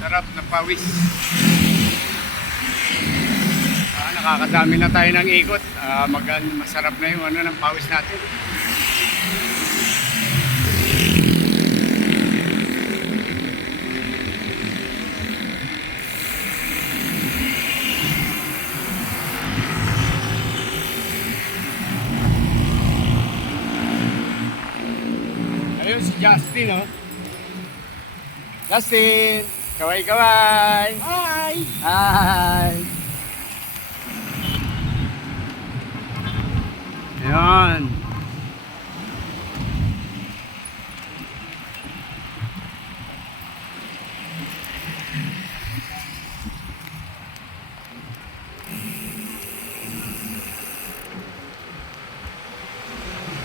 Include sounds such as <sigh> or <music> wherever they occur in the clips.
Sarap na pawis. Ah, nakakadami na tayo ng ikot. Ah, magan masarap na yung ano ng pawis natin. Ayun Justin, oh. Justin! Kaway-kaway! Hi! Hi! Ayan.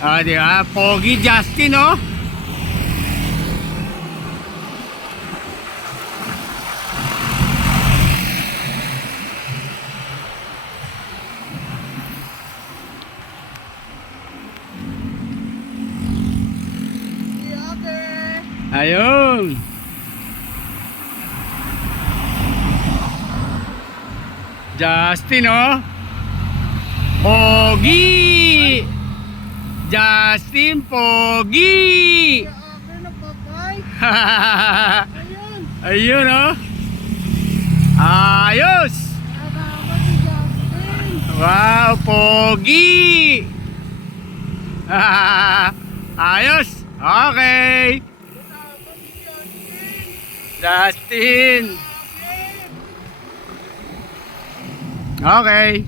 Ah, di ba? Pogi Justin, oh. Si ate! Ayun. Justin, oh. Pogi! Justin Pogi! <laughs> Ayun! Oh. Ayos! Wow, Pogi! <laughs> Ayos! Okay! Justin! Okay.